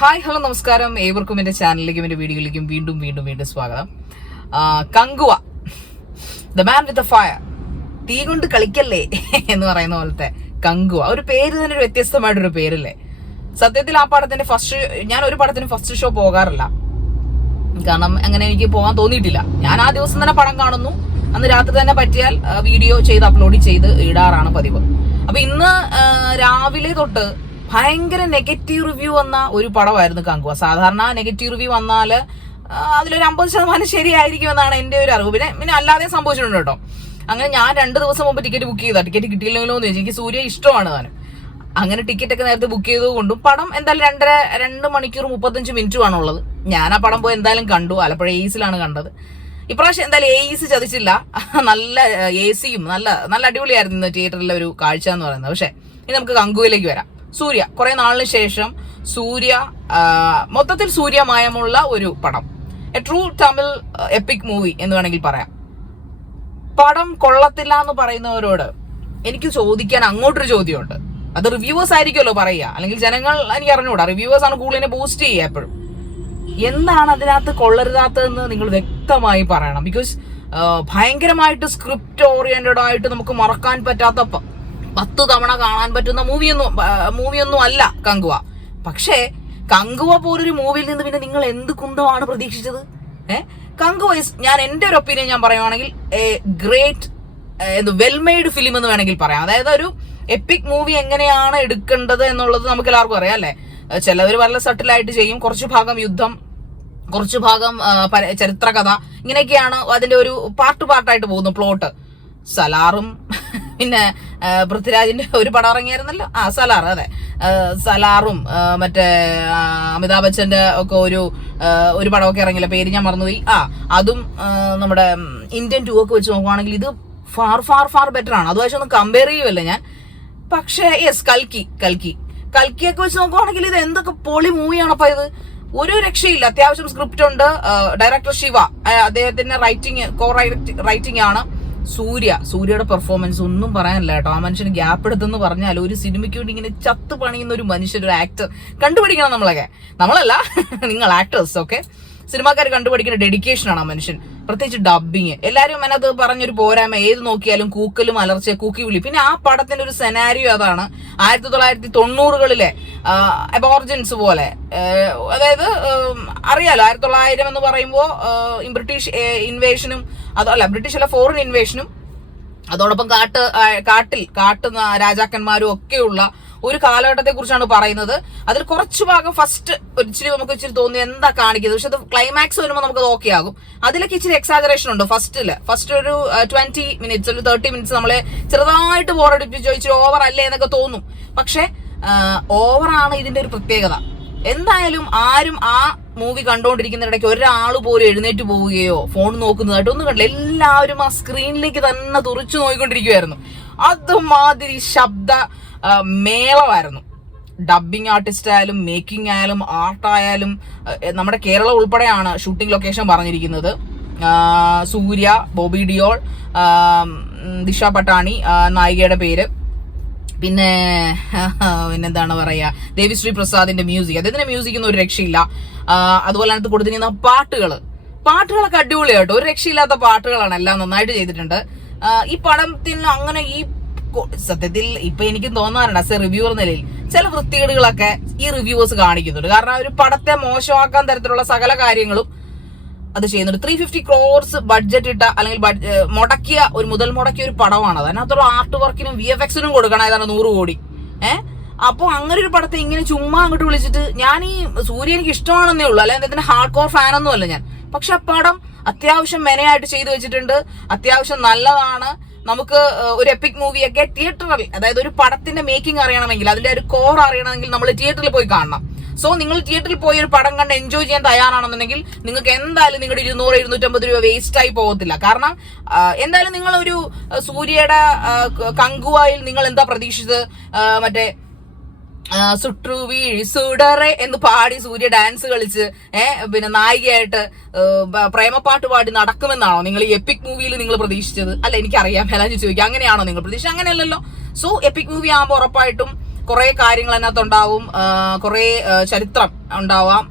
Hi hello നമസ്കാരം, ഏവർക്കും എൻ്റെ ചാനലിലേക്കും എൻ്റെ വീഡിയോയിലേക്കും വീണ്ടും സ്വാഗതം. Kanguva, the man with fire, തീ കൊണ്ട് കളിക്കല്ലേ എന്ന് പറയുന്ന പോലത്തെ കങ്കുവ. ഒരു പേര് തന്നെ ഒരു വ്യത്യസ്തമായിട്ടൊരു പേരല്ലേ. സത്യത്തിൽ ആ പടത്തിന്റെ ഞാൻ ഒരു പടത്തിന് ഫസ്റ്റ് ഷോ പോകാറില്ല, കാരണം അങ്ങനെ എനിക്ക് പോകാൻ തോന്നിയിട്ടില്ല. ഞാൻ ആ ദിവസം തന്നെ പടം കാണുന്നു, അന്ന് രാത്രി തന്നെ പറ്റിയാൽ വീഡിയോ ചെയ്ത് അപ്ലോഡ് ചെയ്ത് ഇടാറാണ് പതിവ്. അപ്പൊ ഇന്ന് രാവിലെ തൊട്ട് ഭയങ്കര നെഗറ്റീവ് റിവ്യൂ വന്ന ഒരു പടമായിരുന്നു കങ്കുവ. സാധാരണ നെഗറ്റീവ് റിവ്യൂ വന്നാൽ അതിലൊരു 50% ശരിയായിരിക്കുമെന്നാണ് എൻ്റെ ഒരു അറിവ്. പിന്നെ അല്ലാതെ സംഭവിച്ചിട്ടുണ്ട് കേട്ടോ. അങ്ങനെ ഞാൻ 2 ദിവസം മുമ്പ് ടിക്കറ്റ് ബുക്ക് ചെയ്താ. ടിക്കറ്റ് കിട്ടിയില്ലെങ്കിലോ എന്ന് ചോദിച്ചു. എനിക്ക് സൂര്യ ഇഷ്ടമാണ് താനും. അങ്ങനെ ടിക്കറ്റ് ഒക്കെ നേരത്തെ ബുക്ക് ചെയ്തതുകൊണ്ടും പടം എന്തായാലും 2 മണിക്കൂർ 35 മിനിറ്റുമാണ് ഉള്ളത്. ഞാൻ ആ പടം പോയി എന്തായാലും കണ്ടു. ആലപ്പുഴ എയ്സിലാണ് കണ്ടത്. ഇപ്രാവശ്യം എന്തായാലും എയ്സ് ചതിച്ചില്ല. നല്ല എസിയും നല്ല അടിപൊളിയായിരുന്നു ഇന്ന് തിയേറ്ററിലെ ഒരു കാഴ്ച എന്ന് പറയുന്നത്. പക്ഷെ ഇനി നമുക്ക് കങ്കുവിലേക്ക് വരാം. സൂര്യ, കുറെ നാളിന് ശേഷം മൊത്തത്തിൽ സൂര്യമയമുള്ള ഒരു പടം. A true Tamil EPIC movie എന്ന് വേണമെങ്കിൽ പറയാം. പടം കൊള്ളത്തില്ല എന്ന് പറയുന്നവരോട് എനിക്ക് ചോദിക്കാൻ അങ്ങോട്ടൊരു ചോദ്യമുണ്ട്. അത് റിവ്യൂവേഴ്സ് ആയിരിക്കുമല്ലോ പറയുക, അല്ലെങ്കിൽ ജനങ്ങൾ എനിക്ക് അറിഞ്ഞുകൂടാ. റിവ്യൂവേഴ്സ് ആണ് കൂടുതലിനെ ബൂസ്റ്റ് ചെയ്യുക എപ്പോഴും. എന്താണ് അതിനകത്ത് കൊള്ളരുതാത്തതെന്ന് നിങ്ങൾ വ്യക്തമായി പറയണം. ബിക്കോസ് ഭയങ്കരമായിട്ട് സ്ക്രിപ്റ്റ് ഓറിയന്റഡ് ആയിട്ട് നമുക്ക് മറക്കാൻ പറ്റാത്ത 10 തവണ കാണാൻ പറ്റുന്ന മൂവിയൊന്നും അല്ല കങ്കുവ. പക്ഷേ കങ്കുവ പോലൊരു മൂവിയിൽ നിന്ന് പിന്നെ നിങ്ങൾ എന്ത് കുന്തമാണ് പ്രതീക്ഷിച്ചത്? കങ്കുവ ഞാൻ എൻ്റെ ഒരു ഒപ്പീനിയൻ ഞാൻ പറയുവാണെങ്കിൽ ഗ്രേറ്റ് വെൽ മെയ്ഡ് ഫിലിം എന്ന് വേണമെങ്കിൽ പറയാം. അതായത് ഒരു എപ്പിക് മൂവി എങ്ങനെയാണ് എടുക്കേണ്ടത് എന്നുള്ളത് നമുക്ക് എല്ലാവർക്കും അറിയാം അല്ലേ. ചിലവർ വളരെ സട്ടിലായിട്ട് ചെയ്യും. കുറച്ചു ഭാഗം യുദ്ധം, കുറച്ചു ഭാഗം ചരിത്രകഥ, ഇങ്ങനെയൊക്കെയാണ് അതിന്റെ ഒരു പാർട്ടായിട്ട് പോകുന്നു പ്ലോട്ട്. സലാറും പിന്നെ പൃഥ്വിരാജിന്റെ ഒരു പടം ഇറങ്ങിയായിരുന്നല്ലോ, സലാർ. അതെ, സലാറും മറ്റേ അമിതാഭ് ബച്ചന്റെ ഒക്കെ ഒരു പടമൊക്കെ ഇറങ്ങില്ല, പേര് ഞാൻ മറന്നുപോയി. അതും നമ്മുടെ ഇന്ത്യൻ 2 ഒക്കെ വെച്ച് നോക്കുവാണെങ്കിൽ ഇത് ഫാർ ബെറ്റർ ആണ്. അതുവെച്ച് ഒന്ന് കമ്പയർ ചെയ്യുമല്ലേ ഞാൻ. പക്ഷേ യെസ്, കൽക്കിയൊക്കെ വെച്ച് നോക്കുവാണെങ്കിൽ ഇത് എന്തൊക്കെ പൊളി മൂവിയാണപ്പോ ഇത്. ഒരു രക്ഷയില്ല. അത്യാവശ്യം സ്ക്രിപ്റ്റ് ഉണ്ട്. ഡയറക്ടർ ശിവ, അദ്ദേഹത്തിന്റെ റൈറ്റിംഗ് ആണ്. സൂര്യയുടെ പെർഫോമൻസ് ഒന്നും പറയാനില്ല കേട്ടോ. ആ മനുഷ്യന് ഗ്യാപ്പ് എടുത്തെന്ന് പറഞ്ഞാൽ ഒരു സിനിമയ്ക്ക് വേണ്ടി ഇങ്ങനെ ചത്ത് പണിയുന്ന ഒരു മനുഷ്യൻ, ഒരു ആക്ടർ കണ്ടുപിടിക്കണം. നമ്മളല്ല നിങ്ങൾ ആക്ടേഴ്സ് ഒക്കെ സിനിമാക്കാർ കണ്ടുപിടിക്കുന്ന ഡെഡിക്കേഷനാണ് ആ മനുഷ്യൻ. പ്രത്യേകിച്ച് ഡബ്ബിങ്. എല്ലാവരും അതിനകത്ത് പറഞ്ഞൊരു പോരായ്മ, ഏത് നോക്കിയാലും കൂക്കലും അലർച്ച, കൂക്കി വിളി. പിന്നെ ആ പടത്തിന്റെ ഒരു സെനാരിയോ അതാണ് 1990-കളിലെ അബോർജിൻസ് പോലെ. അതായത് അറിയാലോ, 1900 എന്ന് പറയുമ്പോൾ ബ്രിട്ടീഷ് ഇൻവേഷനും, ബ്രിട്ടീഷ് അല്ല, ഫോറിൻ ഇൻവേഷനും, അതോടൊപ്പം കാട്ട് രാജാക്കന്മാരും ഒക്കെയുള്ള ഒരു കാലഘട്ടത്തെ കുറിച്ചാണ് പറയുന്നത്. അതിൽ കുറച്ചു ഭാഗം ഫസ്റ്റ് നമുക്ക് ഇച്ചിരി തോന്നി എന്താ കാണിക്കുന്നത്. പക്ഷെ അത് ക്ലൈമാക്സ് വരുമ്പോൾ നമുക്കത് ഓക്കെ ആകും. അതിലൊക്കെ ഇച്ചിരി എക്സാജറേഷൻ ഉണ്ട്. ഫസ്റ്റ് ഒരു 20 മിനിറ്റ്സ്, ഒരു 30 മിനിറ്റ്സ് നമ്മളെ ചെറുതായിട്ട് ബോറടിപ്പിച്ച് ഇച്ചിരി ഓവർ അല്ലേ എന്നൊക്കെ തോന്നും. പക്ഷെ ഓവറാണ് ഇതിന്റെ ഒരു പ്രത്യേകത. എന്തായാലും ആരും ആ മൂവി കണ്ടുകൊണ്ടിരിക്കുന്നിടയ്ക്ക് ഒരാൾ പോലും എഴുന്നേറ്റ് പോവുകയോ ഫോൺ നോക്കുന്നതായിട്ട് ഒന്നും കണ്ടില്ല. എല്ലാവരും ആ സ്ക്രീനിലേക്ക് തന്നെ തുറച്ചു നോക്കിക്കൊണ്ടിരിക്കുവായിരുന്നു. അതുമാതിരി ശബ്ദ മേളമായിരുന്നു. ഡബ്ബിംഗ് ആർട്ടിസ്റ്റ് ആയാലും മേക്കിംഗ് ആയാലും ആർട്ടായാലും നമ്മുടെ കേരളം ഉൾപ്പെടെയാണ് ഷൂട്ടിംഗ് ലൊക്കേഷൻ പറഞ്ഞിരിക്കുന്നത്. സൂര്യ, ബോബി ഡിയോൾ, ദിശ പട്ടാണി നായികയുടെ പേര്, പിന്നെന്താണ് പറയാ, ദേവിശ്രീ പ്രസാദിന്റെ മ്യൂസിക്. അദ്ദേഹത്തിന്റെ മ്യൂസിക്കൊന്നും ഒരു രക്ഷയില്ല. അതുപോലെ അതിനകത്ത് കൊടുത്തിരിക്കുന്ന പാട്ടുകളൊക്കെ അടിപൊളിയായിട്ട്, ഒരു രക്ഷയില്ലാത്ത പാട്ടുകളാണ്. എല്ലാം നന്നായിട്ട് ചെയ്തിട്ടുണ്ട്. ഈ പടത്തിന് അങ്ങനെ സത്യത്തിൽ ഇപ്പൊ എനിക്ക് തോന്നാറുണ്ട് റിവ്യൂവർ നിലയിൽ ചില വൃത്തികേടുകളൊക്കെ ഈ റിവ്യൂവേഴ്സ് കാണിക്കുന്നുണ്ട്. കാരണം ഒരു പടത്തെ മോശമാക്കാൻ തരത്തിലുള്ള സകല കാര്യങ്ങളും അത് ചെയ്യുന്നുണ്ട്. 350 crores ബഡ്ജറ്റ് ഇട്ട, അല്ലെങ്കിൽ മുതൽ മുടക്കിയ ഒരു പടമാണ്. അതിനകത്തുള്ള ആർട്ട് വർക്കിനും VFX-നും കൊടുക്കണം ഏതാണ് 100 കോടി. അപ്പൊ അങ്ങനെ ഒരു പടത്തെ ഇങ്ങനെ ചുമ്മാ അങ്ങോട്ട് വിളിച്ചിട്ട്, ഞാൻ ഈ സൂര്യ എനിക്ക് ഇഷ്ടമാണെന്നേ ഉള്ളൂ, അല്ലെങ്കിൽ അദ്ദേഹത്തിന്റെ ഹാർഡ് കോർ ഫാനൊന്നും അല്ല ഞാൻ. പക്ഷെ ആ പടം അത്യാവശ്യം മെനയായിട്ട് ചെയ്തു വെച്ചിട്ടുണ്ട്. അത്യാവശ്യം നല്ലതാണ്. നമുക്ക് ഒരു എപ്പിക് മൂവിയൊക്കെ തിയേറ്ററിൽ, അതായത് ഒരു പടത്തിന്റെ മേക്കിംഗ് അറിയണമെങ്കിൽ, അതിന്റെ ഒരു കോർ അറിയണമെങ്കിൽ നമ്മൾ തിയേറ്ററിൽ പോയി കാണണം. സോ നിങ്ങൾ തിയേറ്ററിൽ പോയി ഒരു പടം കണ്ട് എൻജോയ് ചെയ്യാൻ തയ്യാറാണെന്നുണ്ടെങ്കിൽ നിങ്ങൾക്ക് എന്തായാലും നിങ്ങളുടെ 200-250 രൂപ വേസ്റ്റ് ആയി പോകത്തില്ല. കാരണം എന്തായാലും നിങ്ങൾ ഒരു സൂര്യയുടെ കങ്കുവായിൽ നിങ്ങൾ എന്താ പ്രതീക്ഷിച്ചത്? മറ്റേ സുട്രുവീഴ് സുടറെ എന്ന് പാടി സൂര്യ ഡാൻസ് കളിച്ച് പിന്നെ നായികയായിട്ട് പ്രേമപ്പാട്ട് പാടി നടക്കുമെന്നാണോ നിങ്ങൾ ഈ എപ്പിക് മൂവിയിൽ നിങ്ങൾ പ്രതീക്ഷിച്ചത്? അല്ല, എനിക്കറിയാം, ഹെലാൻ ചോദിക്കാം, അങ്ങനെയാണോ നിങ്ങൾ പ്രതീക്ഷിച്ചത്? അങ്ങനെയല്ലല്ലോ. സോ എപ്പിക് മൂവി ആകുമ്പോൾ ഉറപ്പായിട്ടും കുറെ കാര്യങ്ങൾ അതിനകത്ത് ഉണ്ടാവും, കുറെ ചരിത്രം ഉണ്ടാവാം,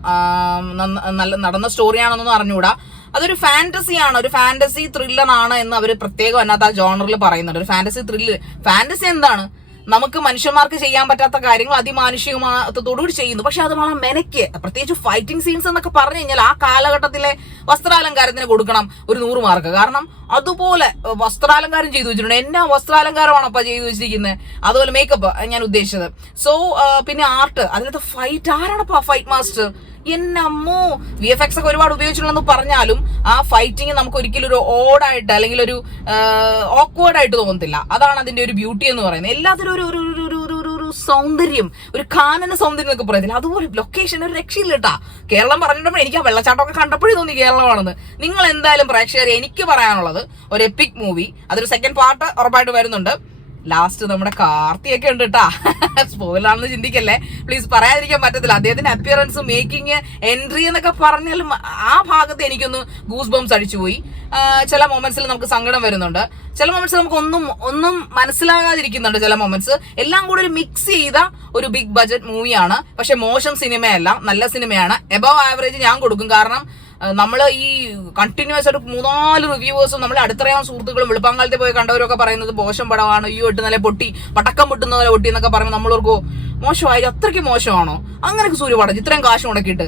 നല്ല നടന്ന സ്റ്റോറിയാണെന്നൊന്നും അറിഞ്ഞുകൂടാ. അതൊരു ഫാന്റസിയാണ്, ഒരു ഫാന്റസി ത്രില്ലർ ആണ് എന്ന് അവർ പ്രത്യേകം അതിനകത്ത് ആ ജോണറിൽ പറയുന്നുണ്ട്. ഒരു ഫാന്റസി ത്രില്ല്. ഫാന്റസി എന്താണ്? നമുക്ക് മനുഷ്യന്മാർക്ക് ചെയ്യാൻ പറ്റാത്ത കാര്യങ്ങൾ അതിമാനുഷികമാത്തോടുകൂടി ചെയ്യുന്നു. പക്ഷെ അത് വളരെ മെനക്ക്, പ്രത്യേകിച്ച് ഫൈറ്റിംഗ് സീൻസ് എന്നൊക്കെ പറഞ്ഞു കഴിഞ്ഞാൽ ആ കാലഘട്ടത്തിലെ വസ്ത്രാലങ്കാരത്തിന് കൊടുക്കണം ഒരു 100 മാർക്ക്. കാരണം അതുപോലെ വസ്ത്രാലങ്കാരം ചെയ്തു വെച്ചിട്ടുണ്ട്. എന്നാ വസ്ത്രാലങ്കാരമാണ് അപ്പൊ ചെയ്തു വെച്ചിരിക്കുന്നത്. അതുപോലെ മേക്കപ്പ് ഞാൻ ഉദ്ദേശിച്ചത്. സോ പിന്നെ ആർട്ട്, അതിനകത്ത് ഫൈറ്റ്, ആരാണപ്പോ ഫൈറ്റ് മാസ്റ്റർ? എന്നമ്മോ, VFX ഒക്കെ ഒരുപാട് ഉപയോഗിച്ചിട്ടുണ്ടെന്ന് പറഞ്ഞാലും ആ ഫൈറ്റിങ് നമുക്ക് ഒരിക്കലും ഒരു ഓടായിട്ട് അല്ലെങ്കിൽ ഒരു ഓക്വേർഡായിട്ട് തോന്നത്തില്ല. അതാണ് അതിന്റെ ഒരു ബ്യൂട്ടി എന്ന് പറയുന്നത്. എല്ലാത്തിനും ഒരു സൗന്ദര്യം, ഒരു കാനന സൗന്ദര്യം എന്നൊക്കെ പറയത്തില്ല, അതുപോലെ ലൊക്കേഷൻ ഒരു രക്ഷയില്ല കേട്ടാ. കേരളം പറഞ്ഞിട്ടുമ്പോൾ എനിക്ക് ആ വെള്ളച്ചാട്ടമൊക്കെ കണ്ടപ്പോഴേ തോന്നി കേരളമാണെന്ന്. നിങ്ങൾ എന്തായാലും പ്രേക്ഷകരെ, എനിക്ക് പറയാനുള്ളത് ഒരു എപ്പിക് മൂവി, അതൊരു സെക്കൻഡ് പാർട്ട് ഉറപ്പായിട്ട് വരുന്നുണ്ട്. ലാസ്റ്റ് നമ്മുടെ കാർത്തിയൊക്കെ ഉണ്ട് കേട്ടാ. സ്പോയിലാണെന്ന് ചിന്തിക്കല്ലേ പ്ലീസ്, പറയാതിരിക്കാൻ പറ്റത്തില്ല. അദ്ദേഹത്തിന്റെ അപ്പിയറൻസ്, മേക്കിംഗ്, എൻട്രി എന്നൊക്കെ പറഞ്ഞാലും ആ ഭാഗത്ത് എനിക്കൊന്ന് ഗൂസ് ബംസ് അടിച്ചുപോയി. ചില മൊമെന്റ്സിൽ നമുക്ക് സങ്കടം വരുന്നുണ്ട്, ചില മൊമെന്റ്സ് നമുക്ക് ഒന്നും മനസ്സിലാകാതിരിക്കുന്നുണ്ട്. ചില മൊമെന്റ്സ് എല്ലാം കൂടെ ഒരു മിക്സ് ചെയ്ത ഒരു ബിഗ് ബഡ്ജറ്റ് മൂവിയാണ്. പക്ഷെ മോശം സിനിമയല്ല, നല്ല സിനിമയാണ്. എബവ് ആവറേജ് ഞാൻ കൊടുക്കും. കാരണം നമ്മൾ ഈ കണ്ടിന്യൂസ് ആയിട്ട് 3-4 റിവ്യൂവേഴ്സും നമ്മൾ അടുത്തറിയാവുന്ന സുഹൃത്തുക്കളും വെളുപ്പാങ്കാലത്തെ പോയി കണ്ടവരൊക്കെ പറയുന്നത് മോശം പടമാണ്, ഇട്ട് നല്ല പൊട്ടി, പടക്കം പൊട്ടുന്ന പോലെ പൊട്ടി എന്നൊക്കെ പറയുമ്പോൾ നമ്മളോർക്കോ മോശമായി, അത്രയ്ക്ക് മോശമാണോ? അങ്ങനെയൊക്കെ സൂര്യപടം ഇത്രയും കാശ് മുടക്കിയിട്ട്,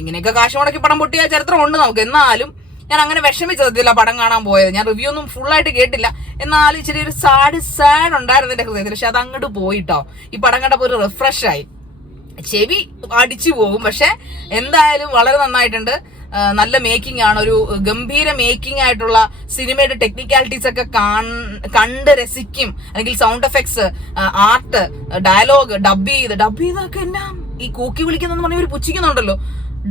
ഇങ്ങനെയൊക്കെ കാശ് മുടക്കി പടം പൊട്ടിയ ചരിത്രം ഉണ്ട് നമുക്ക്. എന്നാലും ഞാൻ അങ്ങനെ വിഷമിച്ചതില്ല പടം കാണാൻ പോയത്. ഞാൻ റിവ്യൂ ഒന്നും ഫുള്ളായിട്ട് കേട്ടില്ല, എന്നാലും ഇച്ചിരി ഒരു സാഡ് ഉണ്ടായിരുന്നു എന്റെ ഹൃദയത്തിൽ. പക്ഷെ അത് അങ്ങോട്ട് പോയിട്ടോ. ഈ പടം കണ്ടപ്പോൾ ഒരു റിഫ്രഷ് ആയി, ചെവി അടിച്ചു പോകും. പക്ഷെ എന്തായാലും വളരെ നന്നായിട്ടുണ്ട്. നല്ല മേക്കിംഗ് ആണ്, ഒരു ഗംഭീര മേക്കിംഗ് ആയിട്ടുള്ള സിനിമയുടെ ടെക്നിക്കാലിറ്റീസ് ഒക്കെ കണ്ട് രസിക്കും. അല്ലെങ്കിൽ sound effects, art, dialogue, dub ചെയ്തൊക്കെ എന്നാ ഈ കൂക്കി വിളിക്കുന്ന പറഞ്ഞ ഒരു പുച്ഛിക്കുന്നുണ്ടല്ലോ.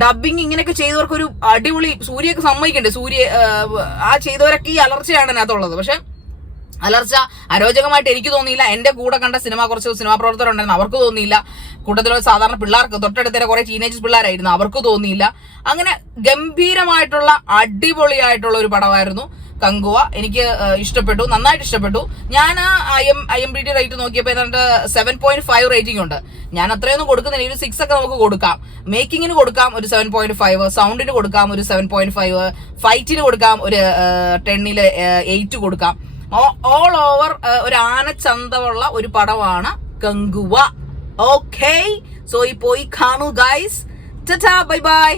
ഡബിങ് ഇങ്ങനെയൊക്കെ ചെയ്തവർക്ക് ഒരു അടിപൊളി, സൂര്യയൊക്കെ സമ്മതിക്കണ്ടേ. ആ ചെയ്തവരൊക്കെ ഈ അലർച്ചയാണ് അതിനകത്തുള്ളത്. പക്ഷെ അലർച്ച അരോചകമായിട്ട് എനിക്ക് തോന്നിയില്ല. എന്റെ കൂടെ കണ്ട കുറച്ച് സിനിമാ പ്രവർത്തകരുണ്ടായിരുന്നു, അവർക്ക് തോന്നിയില്ല. കൂട്ടത്തിലുള്ള സാധാരണ പിള്ളേർക്ക്, തൊട്ടടുത്ത കുറെ ടീനേജ് പിള്ളേരായിരുന്നു, അവർക്ക് തോന്നിയില്ല. അങ്ങനെ ഗംഭീരമായിട്ടുള്ള അടിപൊളിയായിട്ടുള്ള ഒരു പടമായിരുന്നു കങ്കുവ. എനിക്ക് ഇഷ്ടപ്പെട്ടു, നന്നായിട്ട് ഇഷ്ടപ്പെട്ടു. ഞാൻ IMDb റേറ്റ് നോക്കിയപ്പോൾ ഏതാണ്ട് 7.5 റേറ്റിംഗ് ഉണ്ട്. ഞാൻ അത്രയൊന്നും കൊടുക്കുന്നില്ല, ഒരു 6 ഒക്കെ നമുക്ക് കൊടുക്കാം. മേക്കിങ്ങിന് കൊടുക്കാം ഒരു 7.5, സൗണ്ടിന് കൊടുക്കാം ഒരു 7.5, ഫൈറ്റിന് കൊടുക്കാം ഒരു 10ൽ 8 കൊടുക്കാം. ഓൾ ഓവർ ഒരു ആനച്ചന്തമുള്ള ഒരു പടമാണ് കങ്കുവ. ഓക്കെ, സോ ഈ പോയി കാണൂ ഗൈസ്. Tata, bye bye.